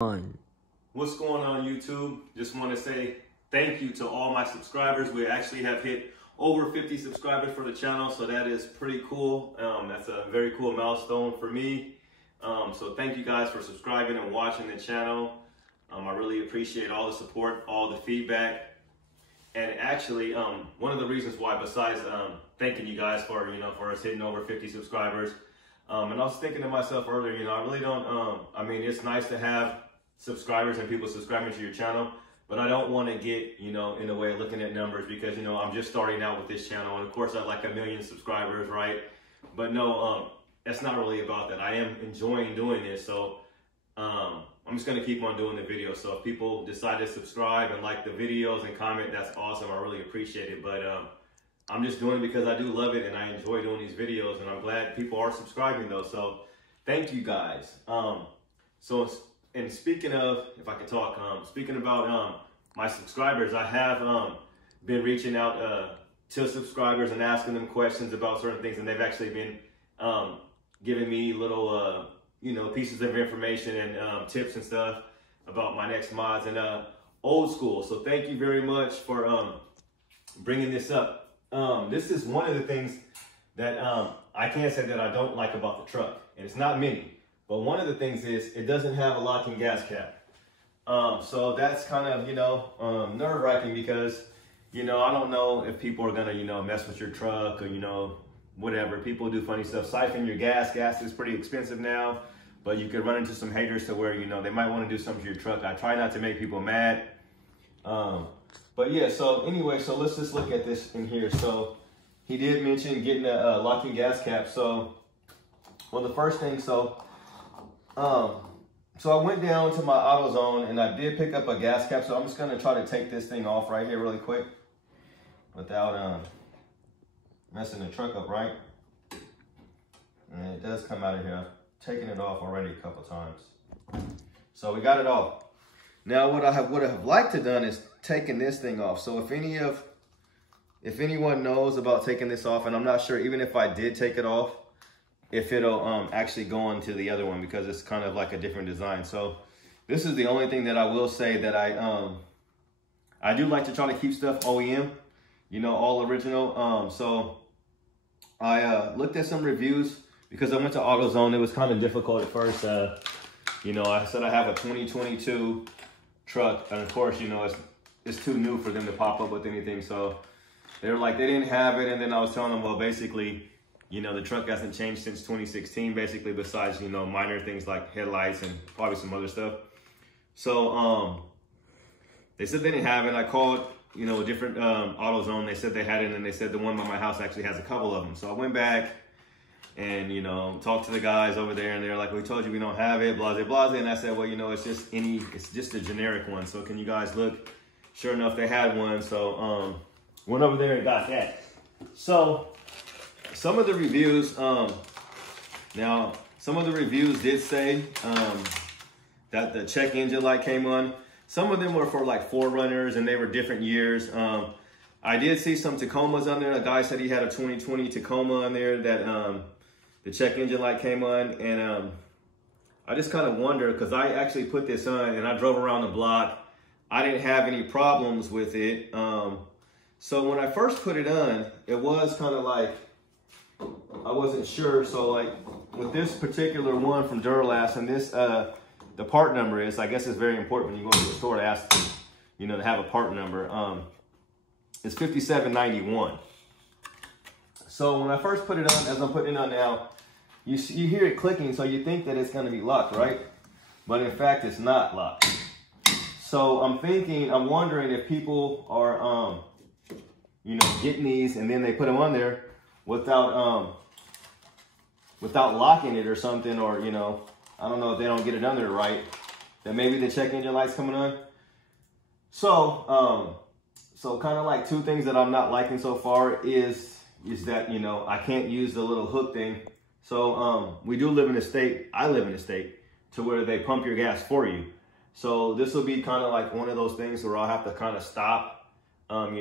on. What's going on, YouTube? Just want to say thank you to all my subscribers. We actually have hit over 50 subscribers for the channel, so that is pretty cool. That's a very cool milestone for me. So thank you guys for subscribing and watching the channel. I really appreciate all the support, all the feedback. And actually, one of the reasons why, besides thanking you guys for for us hitting over 50 subscribers, and I was thinking to myself earlier, I really don't. I mean, it's nice to have subscribers and people subscribing to your channel, but I don't want to get in the way of looking at numbers, because I'm just starting out with this channel, and of course I'd like 1 million subscribers, right? But no, that's not really about that. I am enjoying doing this, so I'm just going to keep on doing the videos. So if people decide to subscribe and like the videos and comment, that's awesome. I really appreciate it. But I'm just doing it because I do love it and I enjoy doing these videos, and I'm glad people are subscribing though. So thank you guys. And speaking of, if I could talk, speaking about my subscribers, I have been reaching out to subscribers and asking them questions about certain things, and they've actually been giving me little pieces of information and tips and stuff about my next mods and old school. So thank you very much for bringing this up. This is one of the things that I can't say that I don't like about the truck, and it's not many, but one of the things is it doesn't have a locking gas cap. So that's kind of nerve-wracking, because I don't know if people are gonna mess with your truck, or whatever. People do funny stuff. Siphon your gas. Gas is pretty expensive now, but you could run into some haters to where they might want to do something to your truck. I try not to make people mad. But yeah, so anyway, so let's just look at this in here. So he did mention getting a locking gas cap. So, well, the first thing, so I went down to my AutoZone and I did pick up a gas cap. So I'm just going to try to take this thing off right here really quick without messing the truck up, right? And it does come out of here. I've taken it off already a couple times. So we got it off. Now what I would have liked to done is taking this thing off. So if anyone knows about taking this off, and I'm not sure even if I did take it off, if it'll actually go into the other one, because it's kind of like a different design. So this is the only thing that I will say, that I do like to try to keep stuff OEM, all original. So I looked at some reviews, because I went to AutoZone. It was kind of difficult at first. I said I have a 2022 truck, and of course, it's too new for them to pop up with anything. So they were like, they didn't have it. And then I was telling them, well, basically, the truck hasn't changed since 2016, basically, besides, minor things like headlights and probably some other stuff. So they said they didn't have it. I called, a different AutoZone. They said they had it, and they said the one by my house actually has a couple of them. So I went back and, talked to the guys over there, and they're like, we told you we don't have it, blase, blase. And I said, well, it's just a generic one. So can you guys look? Sure enough, they had one. So went over there and got that. So some of the reviews, did say that the check engine light came on. Some of them were for like 4Runners, and they were different years. I did see some Tacomas on there. A guy said he had a 2020 Tacoma on there that the check engine light came on. And I just kind of wonder, because I actually put this on and I drove around the block. I didn't have any problems with it. So when I first put it on, it was kind of like, I wasn't sure. So like with this particular one from Duralast, and this, the part number is, I guess it's very important when you go to the store to ask, to have a part number. It's 5791. So when I first put it on, as I'm putting it on now, you hear it clicking, so you think that it's going to be locked, right? But in fact, it's not locked. So I'm wondering if people are, getting these and then they put them on there without locking it or something, or, I don't know, if they don't get it under right, that maybe the check engine light's coming on. So, so kind of like two things that I'm not liking so far is that, I can't use the little hook thing. So, we do live in a state, I live in a state to where they pump your gas for you. So this will be kind of like one of those things where I'll have to kind of stop, and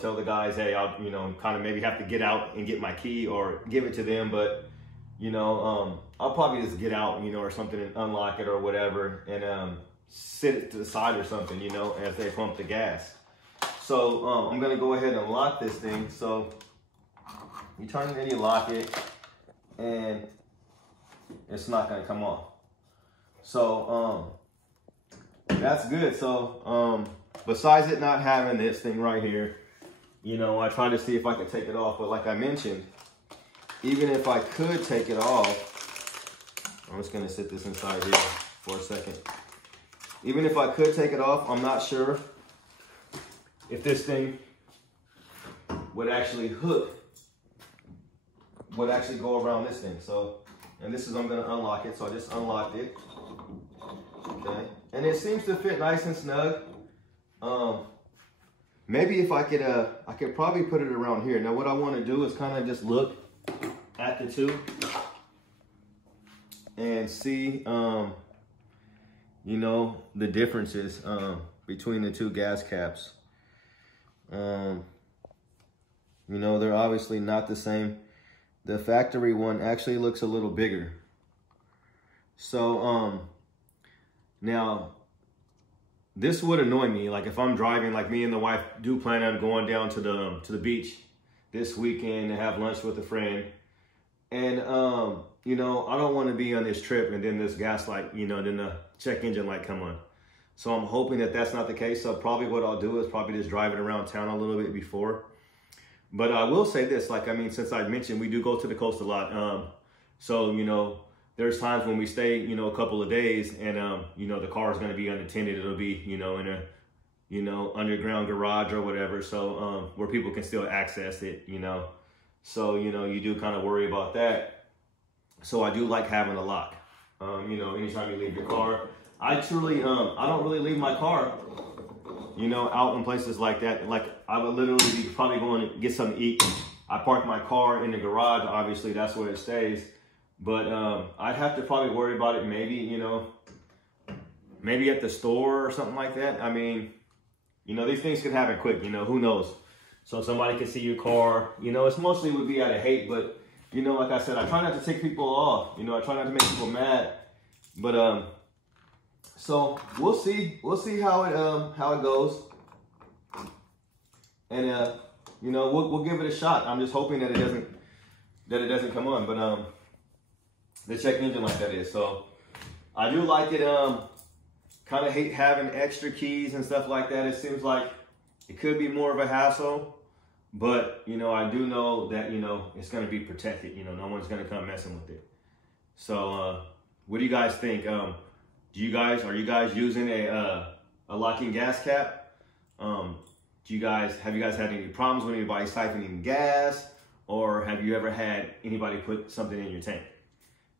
tell the guys, hey, I'll, kind of maybe have to get out and get my key or give it to them. But you know, I'll probably just get out, you know, or something and unlock it or whatever, and sit it to the side or something, you know, as they pump the gas. So I'm gonna go ahead and lock this thing. So you turn it and you lock it, and it's not gonna come off. So that's good. So besides it not having this thing right here, you know, I tried to see if I could take it off, but like I mentioned, even if I could take it off, I'm just gonna sit this inside here for a second. Even if I could take it off, I'm not sure if this thing would actually hook, would actually go around this thing. So, and this is, I'm gonna unlock it. So I just unlocked it, okay? And it seems to fit nice and snug. Maybe if I could probably put it around here. Now what I wanna do is kind of just look at the two and see, you know, the differences between the two gas caps. You know, they're obviously not the same. The factory one actually looks a little bigger. So now this would annoy me. Like if I'm driving, like me and the wife do plan on going down to the beach this weekend to have lunch with a friend. And you know, I don't want to be on this trip and then this gas light, you know, then the check engine light come on. So I'm hoping that that's not the case. So probably what I'll do is probably just drive it around town a little bit before. But I will say this, like, I mean, since I mentioned, we do go to the coast a lot. So, you know, there's times when we stay, you know, a couple of days and, you know, the car is going to be unattended. It'll be, you know, in a, you know, underground garage or whatever. So where people can still access it, you know. So, you know, you do kind of worry about that. So I do like having a lock. You know, anytime you leave your car, I truly, I don't really leave my car, you know, out in places like that. Like I would literally be probably going to get something to eat. I park my car in the garage. Obviously that's where it stays. But I'd have to probably worry about it maybe, you know, maybe at the store or something like that. I mean, you know, these things can happen quick, you know, who knows? So somebody can see your car, you know, it's mostly would be out of hate, but you know, like I said, I try not to tick people off. You know, I try not to make people mad. But so we'll see how it goes. And you know, we'll give it a shot. I'm just hoping that it doesn't come on. But the check engine like that is. So I do like it. Kind of hate having extra keys and stuff like that. It seems like it could be more of a hassle. But, you know, I do know that, you know, it's going to be protected. You know, no one's going to come messing with it. So, what do you guys think? Are you guys using a locking gas cap? Have you guys had any problems with anybody siphoning gas? Or have you ever had anybody put something in your tank?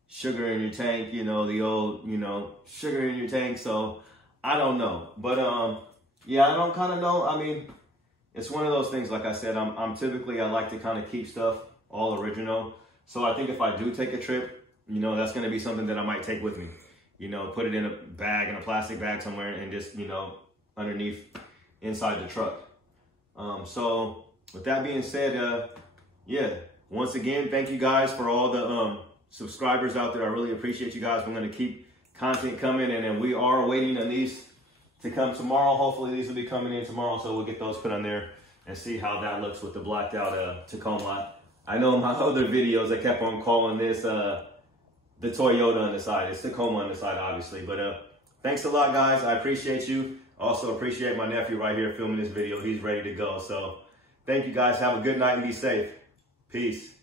Sugar in your tank, you know, the old, you know, sugar in your tank. So, I don't know. But, yeah, I don't kind of know. I mean, it's one of those things, like I said, I'm typically, I like to kind of keep stuff all original. So I think if I do take a trip, you know, that's going to be something that I might take with me. You know, put it in a bag, in a plastic bag somewhere and just, you know, underneath, inside the truck. So with that being said, yeah, once again, thank you guys for all the subscribers out there. I really appreciate you guys. We're going to keep content coming, and then we are waiting on these to come tomorrow. Hopefully these will be coming in tomorrow, so we'll get those put on there and see how that looks with the blacked out Tacoma. I know in my other videos I kept on calling this the Toyota on the side. It's Tacoma on the side, obviously. But thanks a lot, guys. I appreciate you. Also appreciate my nephew right here filming this video. He's ready to go. So thank you guys. Have a good night and be safe. Peace.